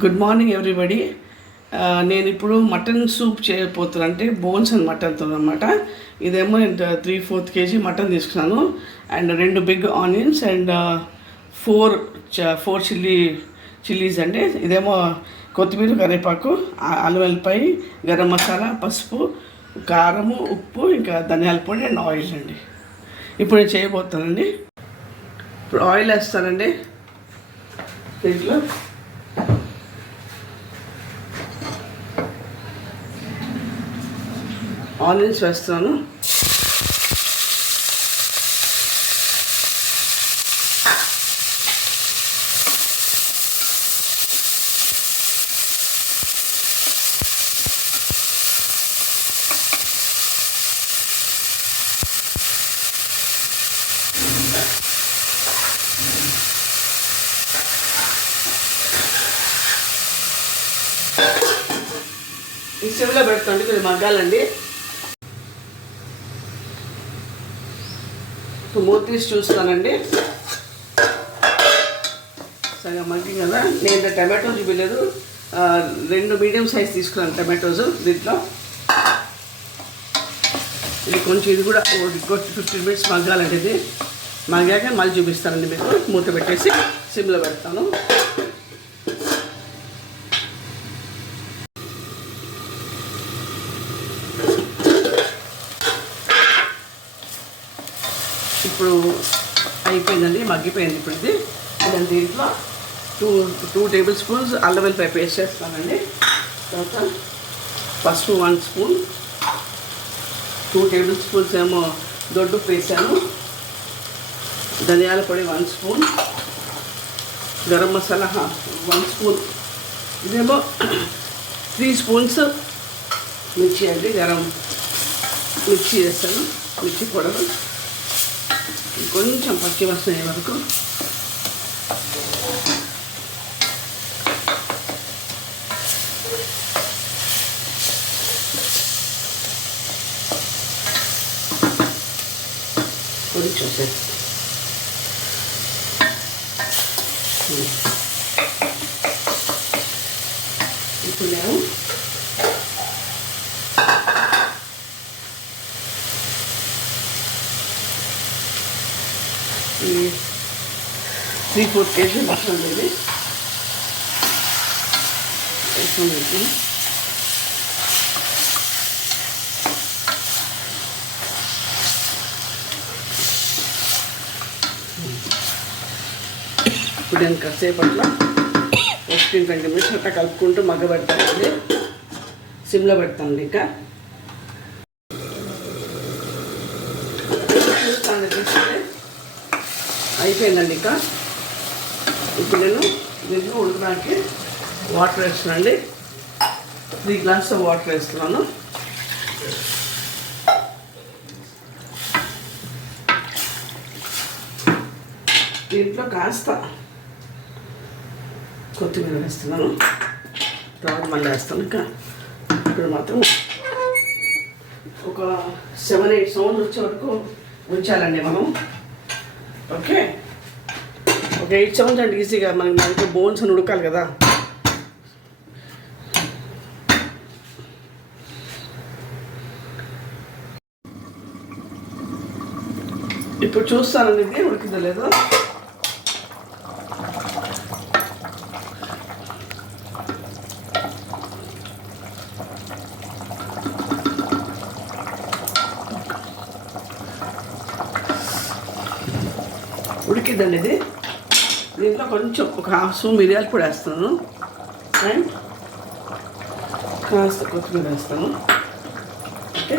Good morning everybody. నేను ఇప్పుడు mutton soup చేయబోతున్నాను. అంటే బోన్స్ అండ్ మటన్తో అనమాట. ఇదేమో 3/4 kg మటన్ తీసుకున్నాను and 2 big onions and 4 chillies అండి. ఇదేమో కొత్తిమీర, కరివేపాకు, అల్లం వెల్లిపాయ, గరం మసాలా, పసుపు, కారము, ఉప్పు, ఇంకా ధనియాల పొడి అండ్ ఆయిల్ అండి. ఇప్పుడు నేను చేయబోతానండి. ఇప్పుడు ఆయిల్ వేస్తానండి. దీంట్లో ఆనియన్స్ వేస్తున్నాను. ఈ సిమ్లో పెడుతుంది, కొంచెం మగ్గాలండి. మూత తీసి చూస్తానండి. సగం మగ్గి కదా. నేను టమాటోస్ చూపించలేదు, 2 మీడియం సైజ్ తీసుకున్నాను టమాటోస్. దీంట్లో ఇది కొంచెం, ఇది కూడా 15 minutes మగ్గాలండి. ఇది మగ్గాక మళ్ళీ చూపిస్తానండి మీకు. మూత పెట్టేసి సిమ్లో పెడతాను. ఇప్పుడు అయిపోయిందండి, మగ్గిపోయింది. ఇప్పుడు ఇది నేను దీంట్లో 2 tablespoons అల్లం వెల్లిపాయ పేస్ట్ చేస్తానండి. తర్వాత పసుపు 1 spoon, 2 tablespoons ఏమో దొడ్డు వేసాను, ధనియాల పొడి 1 spoon, గరం మసాలా 1 spoon, ఇదేమో 3 spoons మిర్చి అండి. మిర్చి వేస్తాను, మిర్చి పొడవు కొంచెం పచ్చి వాసన వరకు. కొంచెం సేపు ఇప్పుడు నేను ఈ 3/4 kg మటన్ ఇది వేసుకుని ఇప్పుడు నేను కాసేపట్లో 15-20 minutes అట్లా కలుపుకుంటూ మగ్గబెడతానండి. సిమ్లో పెడతాను. ఇంకా చూస్తాను, తీసుకుంటే అయిపోయిందండి. ఇంకా ఇప్పుడు నేను దీంట్లో ఉడకడానికి వాటర్ వేస్తున్నానండి. 3 glasses వాటర్ వేస్తున్నాను. దీంట్లో కాస్త కొత్తిమీర వేస్తున్నాను, తర్వాత మళ్ళీ వేస్తాను. ఇంకా ఇప్పుడు మాత్రం ఒక 7-8 sounds వచ్చే వరకు ఉంచాలండి మనం. ఓకే, ఒక 8 sounds అంటే ఈజీగా మనకి బోన్స్ అని ఉడకాలి కదా. ఇప్పుడు చూస్తానండి ఇది ఉడికిందో లేదో. ఉడికిద్దండి ఇది. దీంట్లో కొంచెం ఒక 1/2 spoon మిరియాలు కూడా వేస్తాను అండ్ కాస్త కొత్తిమీర వేస్తాను. ఓకే,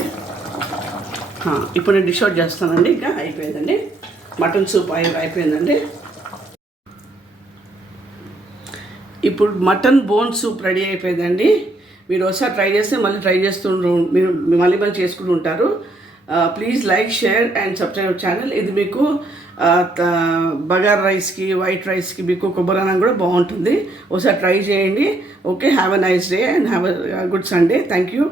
ఇప్పుడు నేను డిష్ అవుట్ చేస్తానండి. ఇంకా అయిపోయిందండి, మటన్ సూప్ అయిపోయిందండి. ఇప్పుడు మటన్ బోన్ సూప్ రెడీ అయిపోయిందండి. మీరు ఒకసారి ట్రై చేస్తే మళ్ళీ ట్రై మీరు మళ్ళీ చేసుకుంటూ ఉంటారు. Please like, share and subscribe channel. ఇది మీకు బగార్ రైస్కి, వైట్ రైస్కి, మీకు కొబ్బరన్నం కూడా బాగుంటుంది. ఒకసారి ట్రై చేయండి. Okay, have a nice day and have a good Sunday. Thank you.